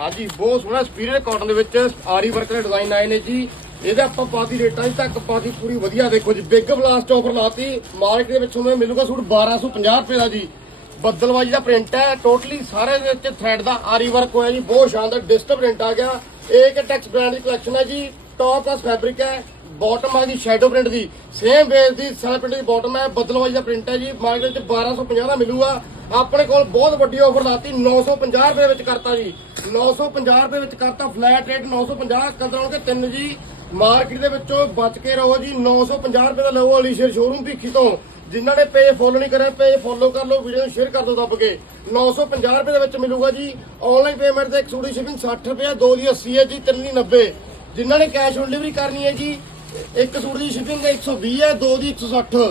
ਹਾਂਜੀ, ਬਹੁਤ ਸੋਹਣਾ ਸਪੀਰੀਅਰ ਕਾਟਨ ਦੇ ਵਿੱਚ। ਆਰੀ ਵਰਕ ਦੇ ਡਿਜ਼ਾਈਨ ਆਏ ਨੇ ਜੀ। ਇਹਦਾ ਆਪਾਂ ਪਾਤੀ ਰੇਟਾਂ ਦੀ ਤੱਕ ਪਾਤੀ ਪੂਰੀ ਵਧੀਆ। ਦੇਖੋ ਜੀ ਬਿੱਗ ਬਲਾਸਟ ਆਫਰ ਲਾਤੀ ਮਾਰਕੀਟ ਦੇ ਵਿੱਚ ਤੁਹਾਨੂੰ ਇਹ ਮਿਲੂਗਾ ਸੂਟ 1250 ਰੁਪਏ ਦਾ ਜੀ। ਬੱਦਲਵਾਜੀ ਦਾ ਪ੍ਰਿੰਟ ਹੈ। ਟੋਟਲੀ ਸਾਰੇ ਦੇ ਵਿੱਚ ਥ੍ਰੈਡ ਦਾ ਆਰੀ ਵਰਕ ਹੋਇਆ ਜੀ। ਬਹੁਤ ਸ਼ਾਨਦਾਰ ਡਿਸਟ ਪ੍ਰਿੰਟ ਆ ਗਿਆ। ਇਹ ਇੱਕ ਟੈਕਸ ਬ੍ਰਾਂਡ ਦੀ ਕਲੈਕਸ਼ਨ ਹੈ ਜੀ। ਟੌਪ ਪਲਸ ਫੈਬਰਿਕ ਹੈ। ਬਾਟਮ ਆ ਗਈ ਸ਼ੈਡੋ ਪ੍ਰਿੰਟ ਦੀ। ਸੇਮ ਬੇਸ ਦੀ ਸੈਲ ਪ੍ਰਿੰਟ ਦੀ ਬਾਟਮ ਹੈ। ਬੱਦਲਵਾਜੀ ਦਾ ਪ੍ਰਿੰਟ ਹੈ ਜੀ। ਮਾਰਕੀਟ ਵਿੱਚ 1250 ਦਾ ਮਿਲੂਗਾ। ਆਪਣੇ ਕੋਲ ਬਹੁਤ ਵੱਡੀ ਆਫਰ ਲਾਤੀ 950 ਰੁਪਏ ਵਿੱਚ ਕਰਤਾ ਜੀ। 950 ਰੁਪਏ ਵਿੱਚ ਕਰਤਾ ਫਲੈਟ ਰੇਟ 950 ਕਦਰੋਂ ਕੇ ਤਿੰਨ ਜੀ। ਮਾਰਕੀਟ ਦੇ ਵਿੱਚੋਂ ਬਚ ਕੇ ਰਹੋ ਜੀ 950 ਰੁਪਏ ਦਾ ਲਓ ਅਲੀ ਸ਼ੋਰੂਮ ਭੀਖੀ ਤੋਂ। ਜਿਨ੍ਹਾਂ ਨੇ ਪੇਜ ਫੋਲੋ ਨਹੀਂ ਕਰਿਆ ਪੇਜ ਫੋਲੋ ਕਰ ਲਓ ਵੀਡੀਓ ਨੂੰ ਸ਼ੇਅਰ ਕਰ ਦਿਓ ਦੱਬ ਕੇ। 950 ਰੁਪਏ ਦੇ ਵਿੱਚ ਮਿਲੂਗਾ ਜੀ ਆਨਲਾਈਨ ਪੇਮੈਂਟ ਤੇ ਇੱਕ ਸੂਟ ਸ਼ਿਪਿੰਗ 60 ਰੁਪਏ, ਦੋ ਦੀ 80 ਹੈ ਜੀ, ਤਿੰਨ ਦੀ 90 ਜਿਨ੍ਹਾਂ ਨੇ ਕੈਸ਼ ਔਨ ਡਿਲੀਵਰੀ ਕਰਨੀ ਹੈ ਜੀ, ਇੱਕ ਸੂਟ ਦੀ ਸ਼ਿਪਿੰਗ 120 ਹੈ, ਦੋ ਦੀ 160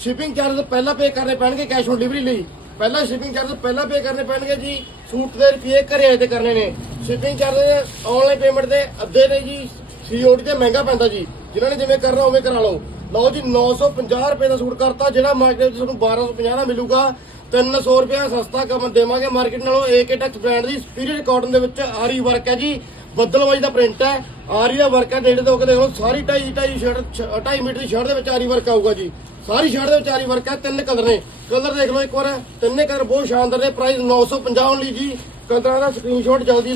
ਸ਼ਿਪਿੰਗ ਚਾਰਜ ਪਹਿਲਾਂ ਪੇ ਕਰਨੇ ਪੈਣਗੇ ਕੈਸ਼ ਔਨ ਡਿਲੀਵਰੀ ਲਈ। ਪਹਿਲਾਂ ਸ਼ਿਪਿੰਗ ਚਾਰਜ ਪਹਿਲਾਂ ਪੇ ਕਰਨੇ ਪੈਣਗੇ ਜੀ। ਸੂਟ ਦੇ ਰੁਪਏ ਘਰੇ ਆਏ ਤੇ ਕਰਨੇ ਨੇ। ਸ਼ਿਪਿੰਗ ਚਾਰਜ ਆਨਲਾਈਨ ਪੇਮੈਂਟ ਦੇ ਅੱਧੇ ਨੇ ਜੀ। ਸੀਓਡੀ ਤੇ ਮਹਿੰਗਾ ਪੈਂਦਾ ਜੀ। ਜਿਨ੍ਹਾਂ ਨੇ ਜਿਵੇਂ ਕਰਨਾ ਉਵੇਂ ਕਰਾ ਲਓ। ਲਓ ਜੀ 950 ਰੁਪਏ ਦਾ ਸੂਟ ਕਰਤਾ, ਜਿਹੜਾ ਮਾਰਕੀਟ ਵਿੱਚ ਤੁਹਾਨੂੰ 1250 ਦਾ ਮਿਲੂਗਾ। 300 ਰੁਪਏ ਸਸਤਾ ਕੰਮ ਦੇਵਾਂਗੇ। ਮਾਰਕੀਟ ਨਾਲੋਂ ਏਕੇ ਟੈਕਸ ਬ੍ਰਾਂਡ ਦੀ ਸਪੀਰੀਅਰ ਕਾਟਨ ਦੇ ਵਿੱਚ ਆਰੀ ਵਰਕ ਹੈ ਜੀ। ਬੱਦਲਵਾਈ ਦਾ ਪ੍ਰਿੰਟ ਹੈ। ਆਰੀ ਦਾ ਵਰਕ ਹੈ ਨੇੜੇ ਤੋਂ ਦੇਖ ਲਓ, ਸਾਰੀ ਢਾਈ ਢਾਈ ਸ਼ਰਟ 2.5 ਮੀਟਰ ਦੀ ਸ਼ਰਟ ਦੇ ਵਿੱਚ ਆਰੀ ਵਰਕ ਆਊਗਾ ਜੀ। ਸਾਰੀ ਸ਼ਰਟ ਦੇ ਵਿੱਚ ਆਰੀ ਵਰਕ ਹੈ, ਤਿੰਨ ਕਲਰ ਨੇ। ਕਲਰ ਦੇਖ ਲਓ ਇੱਕ ਵਾਰ, ਤਿੰਨੇ ਕਲਰ ਬਹੁਤ ਸ਼ਾਨਦਾਰ ਨੇ। ਪ੍ਰਾਈਸ 950 ਲਈ ਜੀ। ਕਲਰਾਂ ਦਾ ਸਕਰੀਨਸ਼ਾਟ ਜਲਦੀ